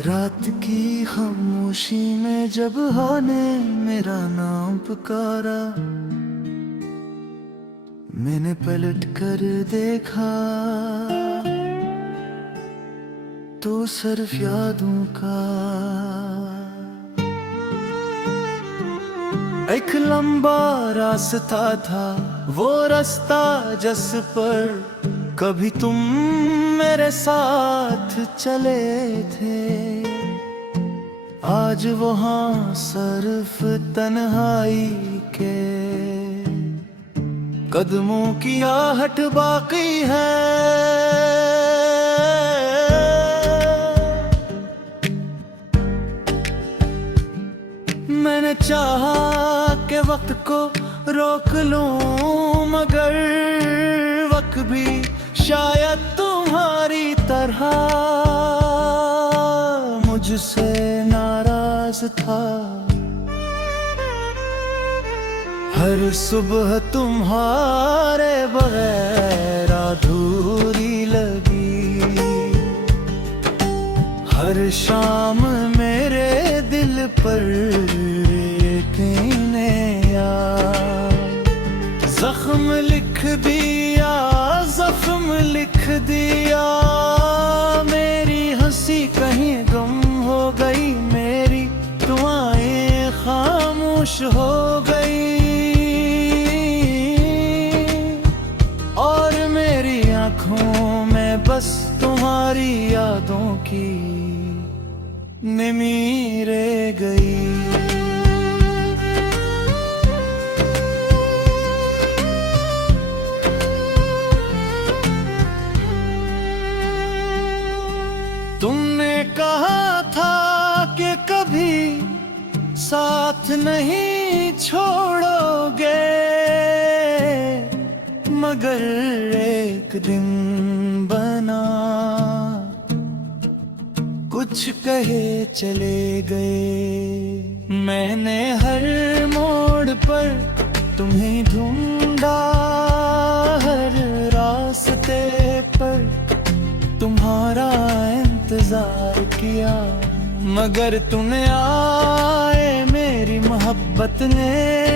रात की खामोशी में जब हाँ ने मेरा नाम पुकारा, मैंने पलट कर देखा तो सिर्फ यादों का एक लंबा रास्ता था। वो रास्ता जिस पर कभी तुम मेरे साथ चले थे, आज वहाँ सिर्फ तन्हाई के कदमों की आहट बाकी है। मैंने चाहा कि वक्त को रोक लूं, मगर वक्त भी शायद तुम्हारी तरह मुझसे नाराज था। हर सुबह तुम्हारे बगैर अधूरी लगी, हर शाम मेरे दिल पर यकीने जख्म लिख दिया, जख्म लिख दिया। मेरी हंसी कहीं गम हो गई, मेरी दुआएं खामोश हो गई, और मेरी आंखों में बस तुम्हारी यादों की निमी रह गई। तुमने कहा था कि कभी साथ नहीं छोड़ोगे, मगर एक दिन बना कुछ कहे चले गए। मैंने हर मोड़ पर तुम्हें ढूंढा, हर रास्ते पर तुम्हारा इंतजार किया, मगर तुमने आए मेरी मोहब्बत ने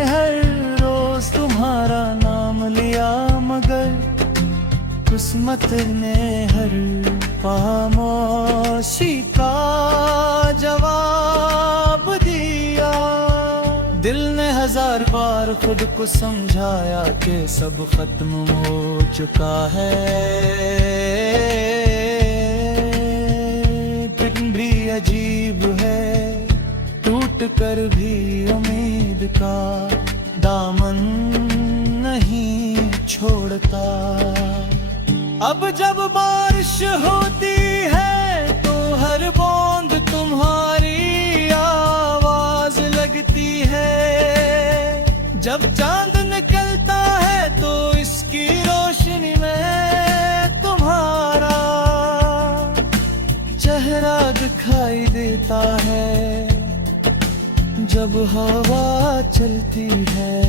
हर रोज तुम्हारा नाम लिया, मगर किस्मत ने हर खामोशी का जवाब दिया। दिल ने हजार बार खुद को समझाया कि सब खत्म हो चुका है, फिर भी अजीब है टूट कर भी उम्मीद का दामन नहीं छोड़ता। अब जब बारिश होती है तो हर बूंद तुम्हारी आवाज लगती है, जब चांद निकलता है तो इसकी रोशनी में तुम्हारा चेहरा दिखाई देता है। जब हवा चलती है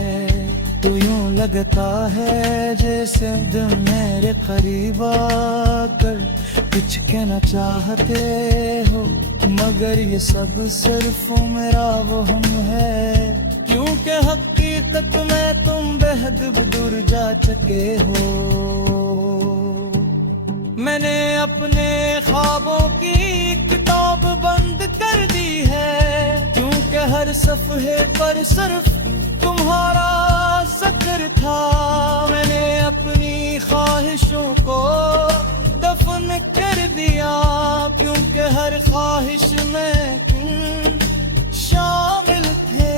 तो यूं लगता है जैसे तुम मेरे करीब आकर कुछ कहना चाहते हो, मगर ये सब सिर्फ मेरा वहम है, क्योंकि हकीकत में तुम बेहद दूर जा चुके हो। मैंने अपने ख्वाबों की किताब बंद कर दी है, क्योंकि हर सफ़हे पर सिर्फ तुम्हारा जिक्र था। मैंने अपनी ख्वाहिशों को दफन कर दिया, क्योंकि हर ख्वाहिश में तुम शामिल थे।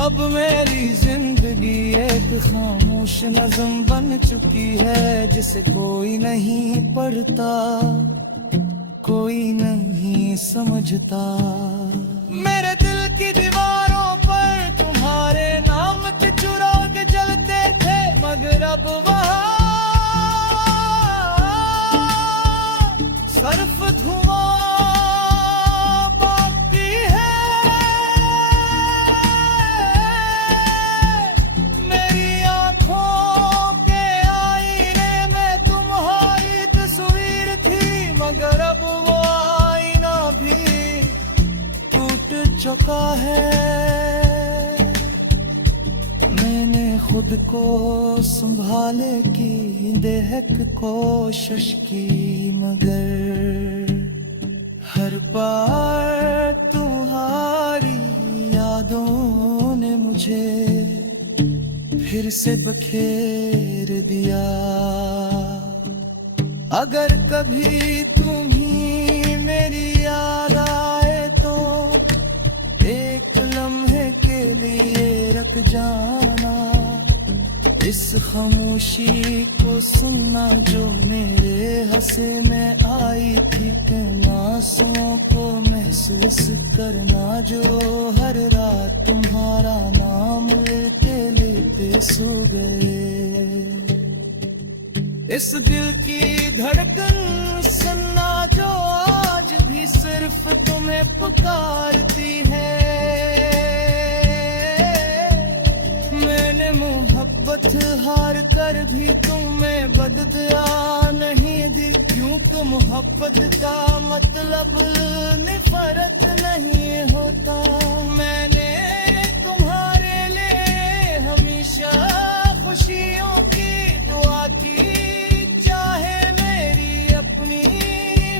अब मेरी जिंदगी एक खामोश नज़्म बन चुकी है, जिसे कोई नहीं पढ़ता, कोई नहीं समझता। मेरे दिल की दीवारों पर तुम्हारे नाम के चिराग जलते थे, मगर अब वहाँ सिर्फ धुआं बाकी है। मेरी आँखों के आईने में तुम्हारी तस्वीर थी, मगर अब वो आई चुका है। मैंने खुद को संभाले की देहक कोशिश की, मगर हर बार तुम्हारी यादों ने मुझे फिर से बखेर दिया। अगर कभी तुम्ही मेरी याद आए तो एक लम्हे के लिए रख जाना। इस खामोशी को सुनना जो मेरे हंसे में आई थी, आंसुओं को महसूस करना जो हर रात तुम्हारा नाम लेते लेते सो गए। इस दिल की धड़कन सुनना जो आज भी सिर्फ तुम्हें पुकारती है। मैंने मोहब्बत हार कर भी तुम्हें बदला नहीं दी, क्योंकि मोहब्बत का मतलब नफरत नहीं होता। मैंने तुम्हारे लिए हमेशा खुशियों की दुआ की, चाहे मेरी अपनी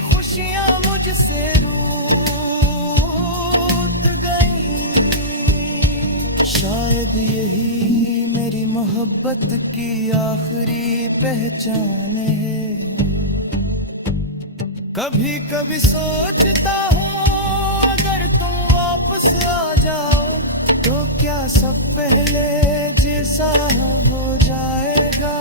खुशियां मुझसे रूठ गई। शायद यही मेरी मोहब्बत की आखिरी पहचान है। कभी कभी सोचता हूँ अगर तुम वापस आ जाओ तो क्या सब पहले जैसा हो जाएगा।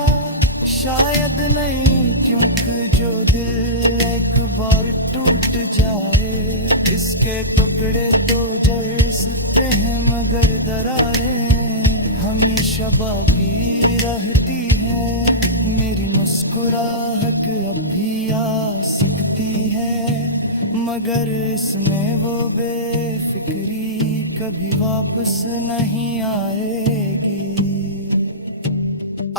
शायद नहीं, क्योंकि जो दिल एक बार टूट जाए इसके टुकड़े तो जल सकते हैं, मगर दरारें हमेशा बाकी रहती है। मेरी मुस्कुराहट अब भी आ सकती है, मगर इसमें वो बेफिक्री कभी वापस नहीं आएगी।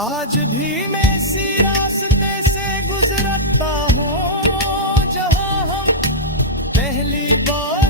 आज भी मैं इसी रास्ते से गुजरता हूँ जहाँ हम पहली बार